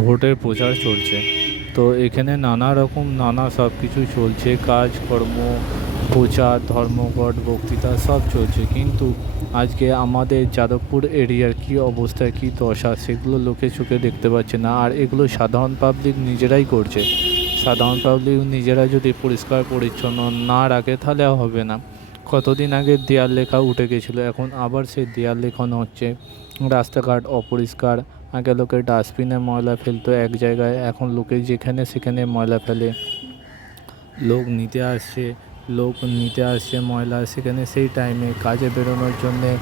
ভোটের প্রচার চলছে। তো এখানে নানা সব কিছু চলছে, কাজকর্ম, প্রচার, ধর্মঘট, বক্তৃতা সব চলছে। কিন্তু আজকে আমাদের যাদবপুর এরিয়ার কী অবস্থা, কী দশা সেগুলো লোকে চোখে দেখতে পাচ্ছে না। আর এগুলো সাধারণ পাবলিক নিজেরাই করছে। সাধারণ পাবলিক নিজেরা যদি পরিষ্কার পরিচ্ছন্ন না রাখে তাহলে হবে না। কতদিন আগে দেয়াল লেখা উঠে গেছিলো, এখন আবার সেই দেয়াল লেখানো হচ্ছে। রাস্তাঘাট অপরিষ্কার। আগে লোকে ডাস্টবিনে ময়লা ফেলতো এক জায়গায়, এখন লোকে যেখানে সেখানে ময়লা ফেলে। লোক নিতে আসছে লোক নিতে আসছে ময়লা, সেখানে সেই টাইমে কাজে বেরোনোর জন্যে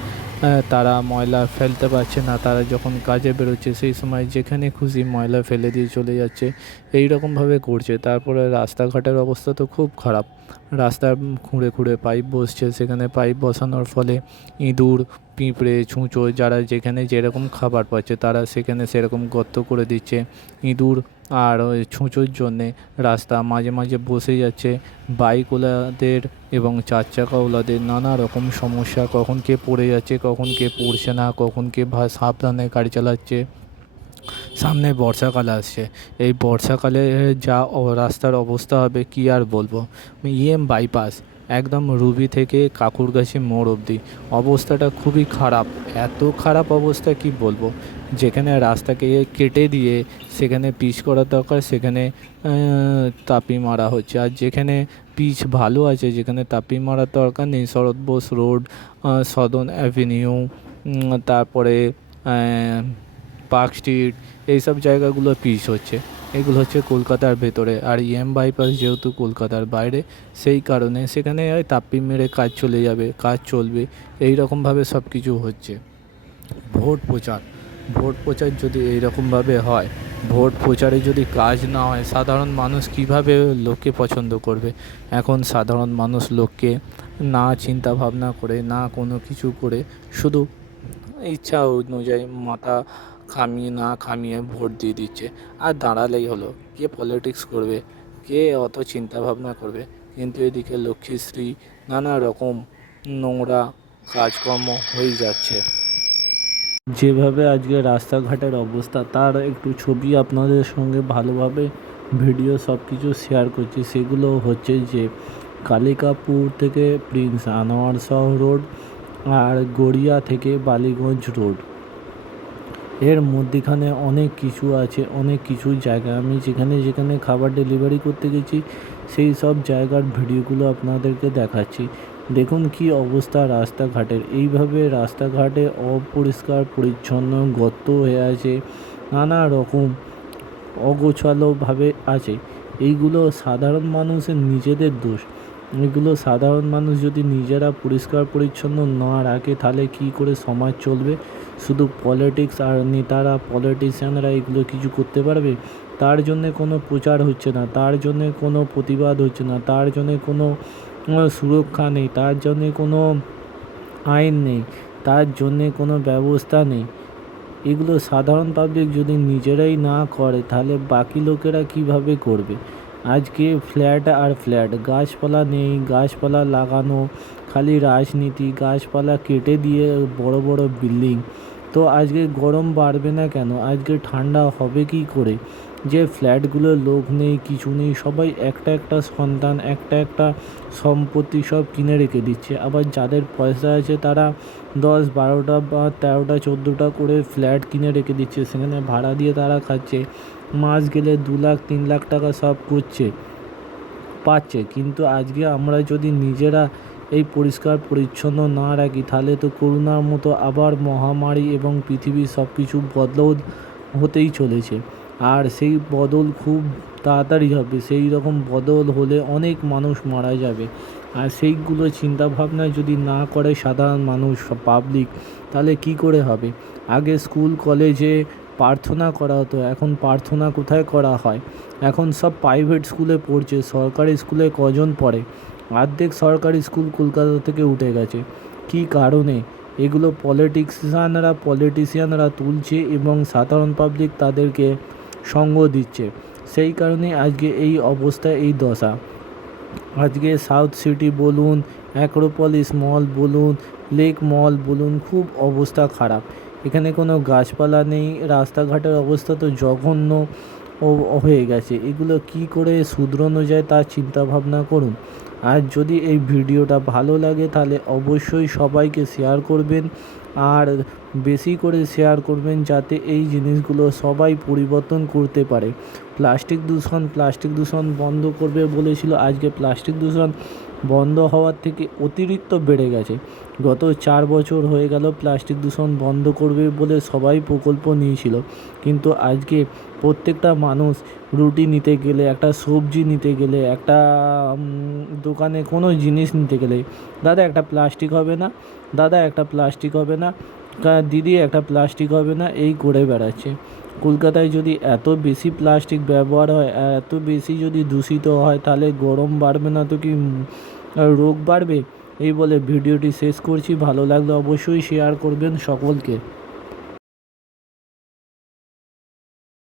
তারা ময়লা ফেলতে পারছে না। তারা যখন কাজে বেরোচ্ছে সেই সময় যেখানে খুশি ময়লা ফেলে দিয়ে চলে যাচ্ছে। এই রকমভাবে করছে। তারপরে রাস্তাঘাটের অবস্থা তো খুব খারাপ। রাস্তার খুঁড়ে খুঁড়ে পাইপ বসছে, সেখানে পাইপ বসানোর ফলে ইঁদুর, পিঁপড়ে, ছুঁচো যারা যেখানে যেরকম খাবার পাচ্ছে তারা সেখানে সেরকম গর্ত করে দিচ্ছে। ইঁদুর আর ওই ছুঁচোর জন্যে রাস্তা মাঝে মাঝে বসে যাচ্ছে। বাইকওয়ালাদের এবং চার চাকাওয়ালাদের নানা রকম সমস্যা, কখন কে পড়ে যাচ্ছে, কখন কে পড়ছে না, কখন কে সাবধানে গাড়ি চালাচ্ছে। সামনে বর্ষাকাল আসছে। এই বর্ষাকালে যা রাস্তার অবস্থা হবে কী আর বলবো। বাইপাস একদম রুবি থেকে কাকুরগাছি মোড় অবধি অবস্থাটা খুবই খারাপ। এত খারাপ অবস্থা কি বলবো। যেখানে রাস্তাকে কেটে দিয়ে সেখানে পিচ করা দরকার সেখানে তাপি মারা হচ্ছে। আর যেখানে পিচ ভালো আছে, যেখানে তাপি মারার দরকার নেই, শরৎ বোস রোড, সদন অ্যাভিনিউ, তারপরে পার্ক স্ট্রিট, এইসব জায়গাগুলো পিচ হচ্ছে। এগুলো হচ্ছে কলকাতার ভেতরে। আর বাইপাস যেহেতু কলকাতার বাইরে, সেই কারণে সেখানে তাপ্পি মেরে কাজ চলে যাবে, কাজ চলবে, এই রকমভাবে সব কিছু হচ্ছে। ভোট প্রচার যদি এই রকমভাবে হয়, ভোট প্রচারে যদি কাজ না হয়, সাধারণ মানুষ কিভাবে লোককে পছন্দ করবে। এখন সাধারণ মানুষ লোককে না চিন্তা ভাবনা করে, না কোনো কিছু করে, শুধু ইচ্ছা অনুযায়ী মাথা খামিয়ে ভোট দিয়ে দিচ্ছে। আর দাঁড়ালেই হলো, কে পলিটিক্স করবে, কে অত চিন্তা ভাবনা করবে। কিন্তু এদিকে লক্ষ্মীশ্রী, নানা রকম নোংরা কাজকর্ম হয়ে যাচ্ছে। যেভাবে আজকে রাস্তাঘাটের অবস্থা, তার একটু ছবি আপনাদের সঙ্গে ভালোভাবে ভিডিও সব কিছু শেয়ার করছি। সেগুলো হচ্ছে যে কালিকাপুর থেকে প্রিন্স আনোয়ার শাহ রোড আর গড়িয়া থেকে বালিগঞ্জ রোড, এর মধ্যেখানে অনেক কিছু আছে, অনেক কিছু জায়গা। আমি যেখানে যেখানে খাবার ডেলিভারি করতে গেছি সেই সব জায়গার ভিডিওগুলো আপনাদেরকে দেখাচ্ছি। দেখুন কি অবস্থা রাস্তাঘাটের। এইভাবে রাস্তাঘাটে অপরিষ্কার পরিচ্ছন্ন, গর্ত হয়ে আছে, নানা রকম অগোছালোভাবে আছে। এইগুলো সাধারণ মানুষের নিজেদের দোষ। এগুলো সাধারণ মানুষ যদি নিজেরা পরিষ্কার পরিচ্ছন্ন না রাখে তাহলে কী করে সমাজ চলবে। শুধু পলিটিক্স আর নেতারা, পলিটিশিয়ানরা এগুলো কিছু করতে পারবে? তার জন্যে কোনো প্রচার হচ্ছে না, তার জন্যে কোনো প্রতিবাদ হচ্ছে না, তার জন্যে কোনো সুরক্ষা নেই, তার জন্যে কোনো আইন নেই, তার জন্যে কোনো ব্যবস্থা নেই। এগুলো সাধারণ পাবলিক যদি নিজেরাই না করে তাহলে বাকি লোকেরা কিভাবে করবে। আজকে ফ্ল্যাট আর ফ্ল্যাট, গাছপালা নেই, গাছপালা লাগানো, খালি রাজনীতি, গাছপালা কেটে দিয়ে বড় বড় বিল্ডিং। তো আজকে গরম বাড়বে না কেন, আজকে ঠান্ডা হবে কি করে? যে ফ্ল্যাটগুলো লোক নেই, কিছু নেই, সবাই একটা একটা সন্তান, একটা একটা সম্পত্তি সব কিনে রেখে দিচ্ছে। আবার যাদের পয়সা আছে তারা 10-12টা বা 13টা 14টা করে ফ্ল্যাট কিনে রেখে দিচ্ছে, সেখানে ভাড়া দিয়ে তারা খাচ্ছে। মাস গেলে 2 লাখ 3 লাখ টাকা সব পাচ্ছে। কিন্তু আজকে আমরা যদি নিজেরা এই পরিষ্কার পরিচ্ছন্ন না রাখি তাহলে তো করোনার মতো আবার মহামারী এবং পৃথিবীর সব কিছু বদল হতেই চলেছে। আর সেই বদল খুব তাড়াতাড়ি হবে। সেই রকম বদল হলে অনেক মানুষ মারা যাবে। আর সেইগুলো চিন্তাভাবনা যদি না করে সাধারণ মানুষ, পাবলিক, তাহলে কি করে হবে? আগে স্কুল কলেজে প্রার্থনা করা হতো, এখন প্রার্থনা কোথায় করা হয়? এখন সব প্রাইভেট স্কুলে পড়ছে, সরকারি স্কুলে কজন পড়ে? অর্ধেক সরকারি স্কুল কলকাতা থেকে উঠে গেছে। কী কারণে? এগুলো পলিটিশিয়ানরা তুলছে এবং সাধারণ পাবলিক তাদেরকে সঙ্গ দিচ্ছে। সেই কারণে আজকে এই অবস্থা, এই দশা। আজকে সাউথ সিটি বলুন, অ্যাক্রোপলিস মল বলুন, লেক মল বলুন, খুব অবস্থা খারাপ। এখানে কোনো গাছপালা নেই, রাস্তাঘাটের অবস্থা তো জঘন্য হয়ে গেছে। এগুলো কি করে শুধরানো যায় তার চিন্তা ভাবনা করুন। আর যদি এই ভিডিওটা ভালো লাগে তাহলে অবশ্যই সবাইকে শেয়ার করবেন, আর বেশি করে শেয়ার করবেন যাতে এই জিনিসগুলো সবাই পরিবর্তন করতে পারে। প্লাস্টিক দূষণ বন্ধ করবে বলেছিল, আজকে প্লাস্টিক দূষণ বন্ধ হওয়ার থেকে অতিরিক্ত বেড়ে গেছে। গত 4 বছর হয়ে গেল প্লাস্টিক দূষণ বন্ধ করবে বলে সবাই প্রকল্প নিয়েছিল, কিন্তু আজকে প্রত্যেকটা মানুষ রুটি নিতে গেলে, একটা সবজি নিতে গেলে, একটা দোকানে কোনো জিনিস নিতে গেলে, দাদা একটা প্লাস্টিক হবে না, দাদা একটা প্লাস্টিক হবে না, দিদি একটা প্লাস্টিক হবে না, এই করে বেড়াচ্ছে। কলকাতায় যদি এত বেশি প্লাস্টিক ব্যবহার হয় আর এত বেশি যদি দূষিত হয় তাহলে গরম বাড়বে না তো কি রোগ বাড়বে। এই বলে ভিডিওটি শেষ করছি। ভালো লাগলে অবশ্যই শেয়ার করবেন সকলকে।